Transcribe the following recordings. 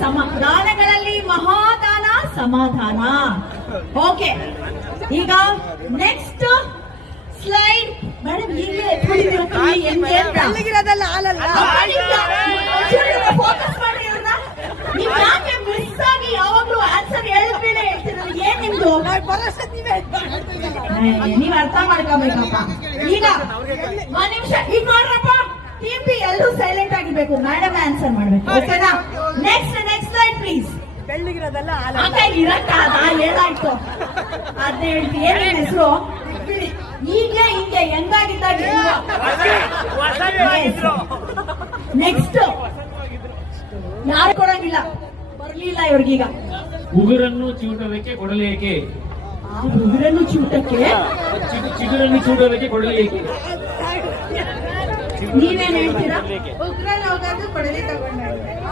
ದಾನಗಳಲ್ಲಿ ಮಹಾದಾನ ಸಮಾಧಾನ. ಓಕೆ, ಈಗ next slide madam. ಈಗಲೇ ಫೋಕಸ್ ಮಾಡಿ. ನೀವು ಯಾಕೆ ಮಿಸ್ ಆಗಿ ಯಾವಾಗ್ಲೂ ಆನ್ಸರ್ ಹೇಳಿದ್ಮೇಲೆ ಹೇಳ್ತೀರಲ್ಲ, ಏನ್ ನಿಮ್ದು? ನೀವ್ ಅರ್ಥ ಮಾಡ್ಕೋಬೇಕಪ್ಪ. ಈಗ ಒಂದ್ ನಿಮಿಷ, ಈಗ ನೋಡ್ರಪ್ಪ, ಟೀಮ್ ಬಿ ಎಲ್ಲರೂ ಸೈಲೆಂಟ್ ಆಗಿರ್ಬೇಕು, ಮೇಡಮ್ ಆನ್ಸರ್ ಮಾಡ್ಬೇಕು. ಓಕೆನಾ? Next slide please. ಬೆಳ್ಳಿಗಿರೋದಲ್ಲ ಇರಕ್ಕಾದ ಹೇಳಾಯ್ತು, ಅದ್ನ ಹೇಳ್ತಿ. ಏನ್ ಹೆಸರು? ಈಗ ಹಿಂಗೆ ಹೆಂಗಾಗಿದ್ದಾಗ. ನೆಕ್ಸ್ಟ್ ಯಾರು ಕೊಡಂಗಿಲ್ಲ, ಬರ್ಲಿಲ್ಲ ಇವ್ರಿಗೀಗ. ಉಗುರನ್ನು ಚಿವುಟೋದಕ್ಕೆ ಕೊಡಲಿ ಏಕೆ? ಉಗುರನ್ನು ಚಿವುಟಕ್ಕೆ ಚಿಗುರನ್ನು ಚಿವುಟೋದಕ್ಕೆ ಕೊಡಲಿ ಏಕೆ? ನೀವೇನ್ ಹೇಳ್ತೀರಾ?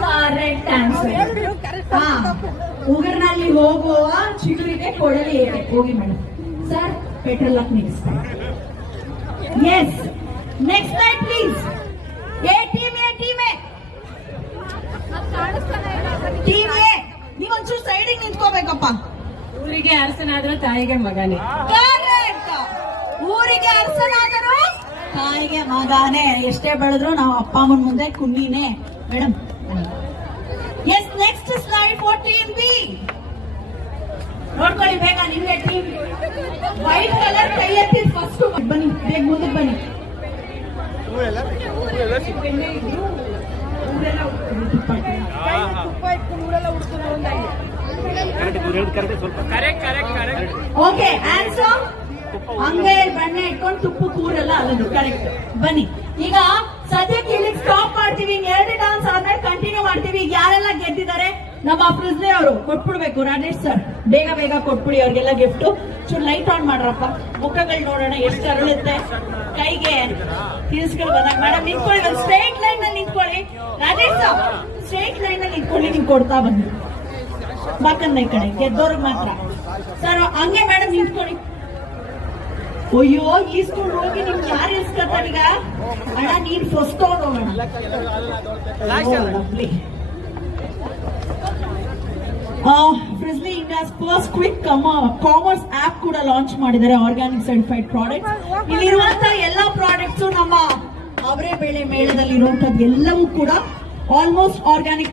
Correct answer. ಉಗುರ್ನಲ್ಲಿ ಹೋಗುವ ಚಿಗುರಿಗೆ ಕೊಡಲಿ ಏಕೆ? ಹೋಗಿ ಮೇಡಮ್. ಸರ್, ಪೆಟ್ರೋಲ್ ಹಾಕಿ ನಿಲ್ಲಿಸ್ತಾರೆ. Yes, next slide please. Team A ನೀವೊಂಚೂರು ಸೈಡಿಗೆ ನಿಂತ್ಕೋಬೇಕಪ್ಪ. ಊರಿಗೆ ಅರಸನಾದ್ರೂ ತಾಯಿಗೆ ಮಗನೇ. ಕರೆಕ್ಟ್. ಊರಿಗೆ ಅರಸನಾದರೂ ತಾಯಿಗೆ ಮಗನೇ. ಎಷ್ಟೇ ಬೆಳೆದ್ರು ನಾವು ಅಪ್ಪ ಅಮ್ಮನ ಮುಂದೆ ಕುನ್ನಿನೇ madam. Yes, next slide for team B. ನೋಡ್ಕೊಳ್ಳಿ ಬೇಗ, ನಿಮ್ಗೆ ಟೀಮ್ ವೈಟ್ ಕಲರ್ ಕೈ ಎತ್ತಿ ಫಸ್ಟ್ ಬನ್ನಿ, ಬೇಗ ಮುಂದಕ್ಕೆ ಬನ್ನಿ. ಓಕೆ, ಆನ್ಸರ್ ಹಂಗೆ ಬಣ್ಣ ಇಟ್ಕೊಂಡು ತುಪ್ಪ ಕೂರೆಲ್ಲ ಅಲ್ಲದು. ಕರೆಕ್ಟ್. ಬನ್ನಿ, ಈಗ ಸದ್ಯಕ್ಕೆ ಇಲ್ಲಿ ಸ್ಟಾಪ್ ಮಾಡ್ತೀವಿ. 2 ಡಾನ್ಸ್ ಆದ್ಮೇಲೆ ಕಂಟಿನ್ಯೂ ಮಾಡ್ತೀವಿ. ಯಾರೆಲ್ಲ ಗೆದ್ದಿದ್ದಾರೆ ನಮ್ಮ ಫ್ರಿಜ್ಲೆ ಅವರು ಕೊಟ್ಬಿಡ್ಬೇಕು. ರಾಜೇಶ್ ಸರ್, ಬೇಗ ಬೇಗ ಕೊಟ್ಬಿಡಿ ಅವ್ರಿಗೆಲ್ಲ ಗಿಫ್ಟ್. ಚೂರು ಲೈಟ್ ಆನ್ ಮಾಡ್ರಪ್ಪ, ಮುಖಗಳು ನೋಡೋಣ ಎಷ್ಟು ಅರಳುತ್ತೆ. ಕೈಗೆ ತಿರ್ಸ್ಗಳು ಬಂದಾಗ ಮೇಡಮ್ ನಿಂತ್ಕೊಳ್ಳಿ, ಒಂದು ಸ್ಟ್ರೈಟ್ ಲೈನ್ ನಲ್ಲಿ ನಿಂತ್ಕೊಳ್ಳಿ. ರಾಜೇಶ್ ಸರ್, ಸ್ಟ್ರೈಟ್ ಲೈನ್ ನಲ್ಲಿ ನಿಂತ್ಕೊಳ್ಳಿ. ನೀವು ಕೊಡ್ತಾ ಬನ್ನಿ ಬಾಕಂದ ಈ ಕಡೆ, ಗೆದ್ದವ್ರಿಗೆ ಮಾತ್ರ. ಸರ್ ಹಂಗೆ ಮೇಡಮ್ ನಿಂತ್ಕೊಳ್ಳಿ. ಅಯ್ಯೋ, ಈಸ್ಕೊಂಡು ಹೋಗಿ ನಿಮ್ಗೆ ಯಾರು ಇಸ್ಕೊತಾರೆ ಈಗ? ಅಣ್ಣ ನೀನ್ ಫಸ್ಟ್ ಹೋಗೋಣ. ಫ್ರಿಜ್ಲಿ India's first quick commerce app ಕೂಡ ಲಾಂಚ್ ಮಾಡಿದ್ದಾರೆ. Organic certified product. ಇಲ್ಲಿರುವಂತಹ ಎಲ್ಲಾ ಪ್ರಾಡಕ್ಟ್ಸ್ ನಮ್ಮ ಅವರೇ ಬೆಳೆ ಮೇಳದಲ್ಲಿ ಇರುವಂತದ್ದು ಎಲ್ಲವೂ ಕೂಡ ಆಲ್ಮೋಸ್ಟ್ ಆರ್ಗ್ಯಾನಿಕ್.